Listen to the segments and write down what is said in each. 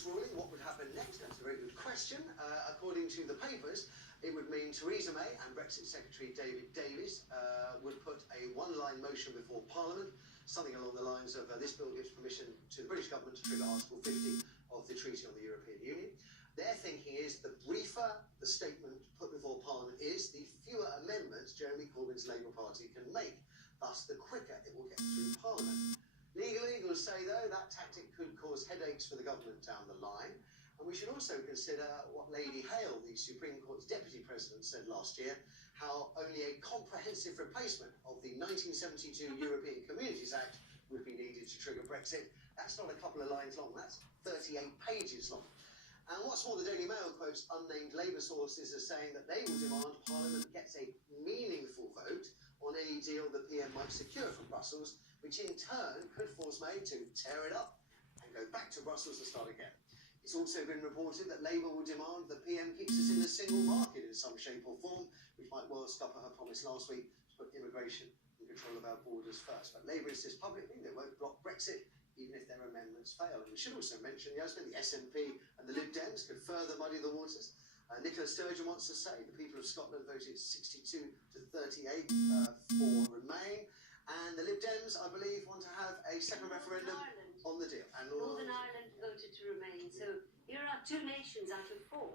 this ruling, what would happen next? That's a very good question. According to the papers, it would mean Theresa May and Brexit Secretary David Davis would put a one-line motion before Parliament, something along the lines of this bill gives permission to the British government to trigger Article 50 of the Treaty on the European Union. Their thinking is the briefer the statement put before Parliament is, the fewer amendments Jeremy Corbyn's Labour Party can make. Thus, the quicker it will get through Parliament. Legal eagles say, though, that tactic could cause headaches for the government down the line. And we should also consider what Lady Hale, the Supreme Court's Deputy President, said last year, how only a comprehensive replacement of the 1972 European Communities Act would be needed to trigger Brexit. That's not a couple of lines long, that's 38 pages long. And what's more, the Daily Mail quotes unnamed Labour sources as saying that they will demand Parliament gets a meaningful vote on any deal the PM might secure from Brussels, which in turn could force May to tear it up and go back to Brussels and start again. It's also been reported that Labour will demand the PM keeps us in the single market in some shape or form, which might well scupper her promise last week to put immigration in control of our borders first. But Labour insists publicly they won't block Brexit, even if their amendments fail. And we should also mention the SNP and the Lib Dems could further muddy the waters. Nicola Sturgeon wants to say the people of Scotland voted 62 to 38 for Remain. And the Lib Dems, I believe, want to have a second referendum on the deal. And Northern Ireland voted to remain. So here are 2 nations out of 4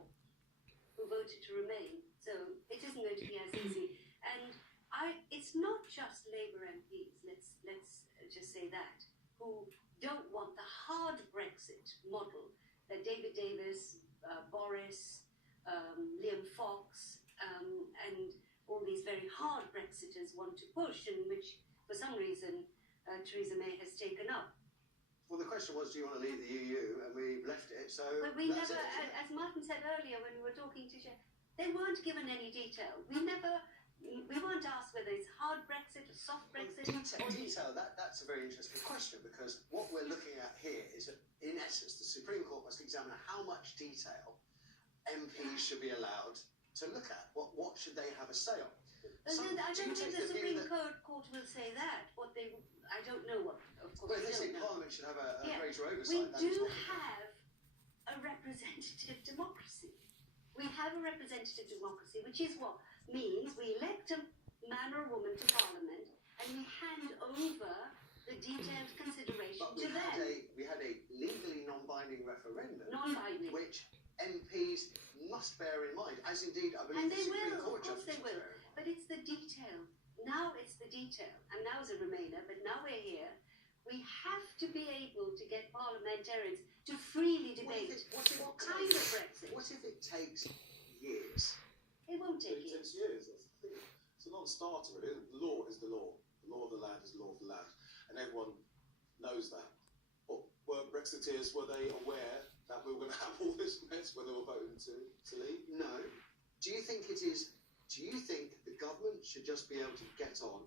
who voted to remain. So it isn't going to be as easy. And it's not just Labour MPs, let's just say that, who don't want the hard Brexit model that David Davis, Boris, Liam Fox, and all these very hard Brexiters want to push, and which, for some reason, Theresa May has taken up. Well, the question was, do you want to leave the EU? And we've left it, so but we never, as Martin said earlier when we were talking to Jeff, they weren't given any detail. We weren't asked whether it's hard Brexit or soft Brexit. Well, detail, that's a very interesting question, because what we're looking at here is that, in essence, the Supreme Court must examine how much detail MPs should be allowed to look at. What should they have a say on? I don't think the Supreme Court will say that. I don't know what, of course. Well, they say Parliament should have a greater oversight. We do have a representative democracy. We have a representative democracy, which is what means we elect a man or a woman to Parliament and we hand over the detailed consideration to them. We had a legally non-binding referendum, non-binding, which MPs must bear in mind, as indeed I believe and they the Supreme will, Court of course they will. But it's the detail. Now it's the detail. I'm now as a Remainer, but now we're here. We have to be able to get parliamentarians to freely debate what kind of Brexit. What if it takes years? It won't take years. It takes years. It's a non-starter. The law is the law. The law of the land is the law of the land. And everyone knows that. But were Brexiteers, were they aware that we were going to have all this mess when they were voting to leave? No. Do you think the government should just be able to get on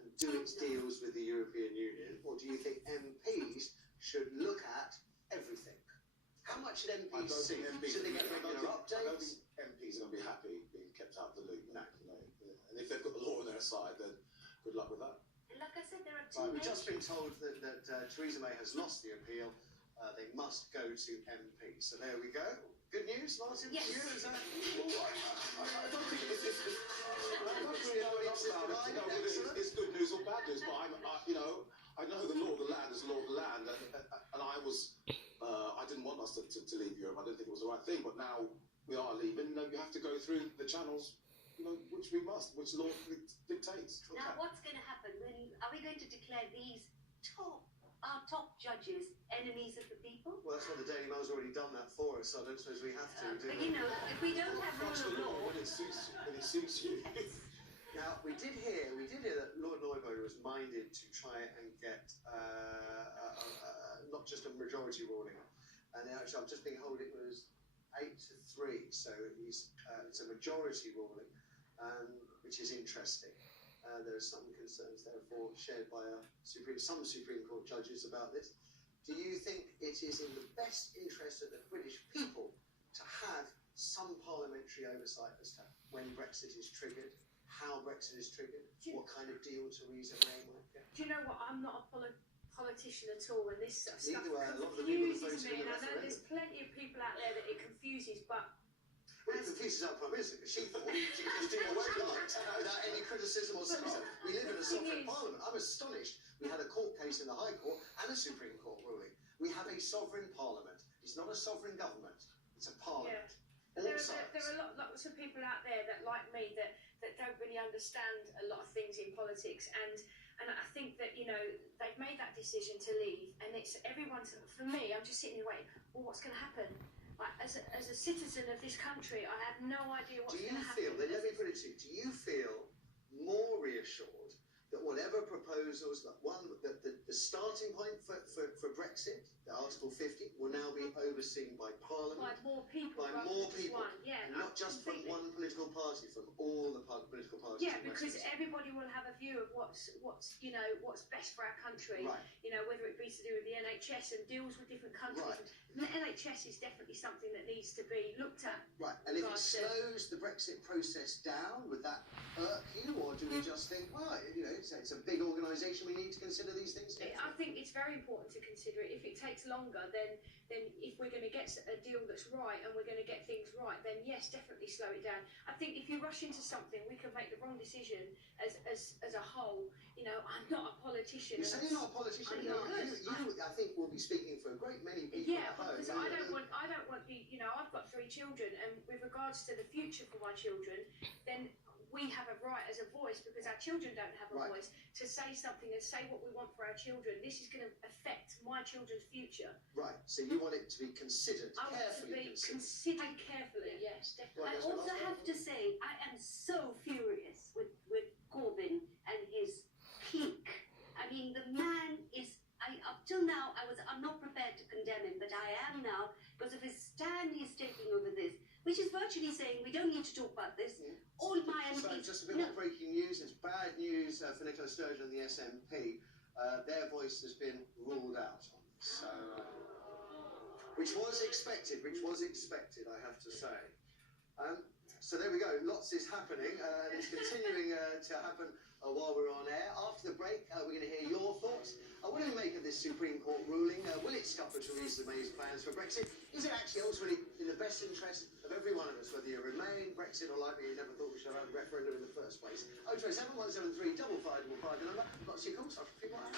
and do its deals with the European Union, or do you think MPs should look at everything? How much should MPs see? Should they get regular updates? I don't think MPs are going to be happy being kept out of the loop. No. And if they've got the law on their side, then good luck with that. And like I said, there are 2 We've just been told that Theresa May has lost the appeal. They must go to MP. So there we go. Good news, Martin? Yes. For you, is that? I don't think it's good news or bad news, but I know the law of the land is the law of the land, and I didn't want us to leave Europe. I didn't think it was the right thing, but now we are leaving. You have to go through the channels, which we must, which law dictates. Now, what's going to happen? Are we going to declare these our top judges enemies of the people? Well, that's what the Daily Mail's already done that for us, so I don't suppose we have to do but that. If we don't have rule of law... When it suits you. Yes. Now, we did hear that Lord Neubohler was minded to try and get not just a majority ruling, and actually I've just been told it was 8-3, so it's a majority ruling, which is interesting. There are some concerns, therefore, shared by some Supreme Court judges about this. Do you think it is in the best interest of the British people to have some parliamentary oversight as to when Brexit is triggered, how Brexit is triggered, what kind of deal Theresa May might get? Do you know what? I'm not a politician at all, and this stuff Neither were a lot of the people that confuses voted me, in the and I know referendum. there's plenty of confuses, but Well, it confuses our Prime Minister because she thought she could just do what she liked without any criticism or criticism. We live in a sovereign parliament. I'm astonished. We had a court case in the High Court and a Supreme Court ruling. We have a sovereign parliament. It's not a sovereign government. It's a parliament. Yeah. There are lots of people out there that, like me, that don't really understand a lot of things in politics, and I think that, you know, they've made that decision to leave, and it's everyone's. For me, I'm just sitting here waiting. Well, what's going to happen? Like, as a citizen of this country, I have no idea what's going to happen. Let me put it to you, do you feel more reassured that whatever proposals, that the starting point for Brexit, the Article 50, will now be overseen by Parliament? By more people. One. Yeah, not just from one political party, from all the political parties. Yeah, because everybody will have a view of what's best for our country. Right. You know, whether it be to do with the NHS and deals with different countries. Right. The NHS is definitely something that needs to be looked at. Right, and if it slows the Brexit process down, would that irk you, or do we just think, well, you know, it's a big organisation, we need to consider these things? I think it's very important to consider it. If it takes longer, then if we're going to get a deal that's right and we're going to get things right, then yes, definitely slow it down. I think if you rush into something, we can make the wrong decision as a whole. You know, I'm not a politician. You say you're not a politician. You, I think, will be speaking for a great many people at home. Because I don't want the, you know, I've got 3 children, and with regards to the future for my children, then we have a right as a voice, because our children don't have a voice, to say something and say what we want for our children. This is going to affect my children's future. Right, so you want it to be considered, carefully considered carefully, yes, definitely. I also have to say, I am so furious with Corbyn and his clique. I mean, the man is, up till now, I'm not prepared to condemn him, but I am now, because of his stand he's taking over this, which is virtually saying we don't need to talk about this. All my MPs... So, just a bit more breaking news. It's bad news for Nicola Sturgeon and the SNP. Their voice has been ruled out. So, which was expected, I have to say. So there we go. Lots is happening, and it's continuing to happen while we're on air. After the break, we're going to hear your thoughts. What do you make of this Supreme Court ruling? Will it scupper Theresa May's plans for Brexit? Is it actually ultimately in the best interest of every one of us, whether you remain, Brexit, or like me, you never thought we should have a referendum in the first place? 027 173 555 the number. Lots of your calls. I'll keep people out.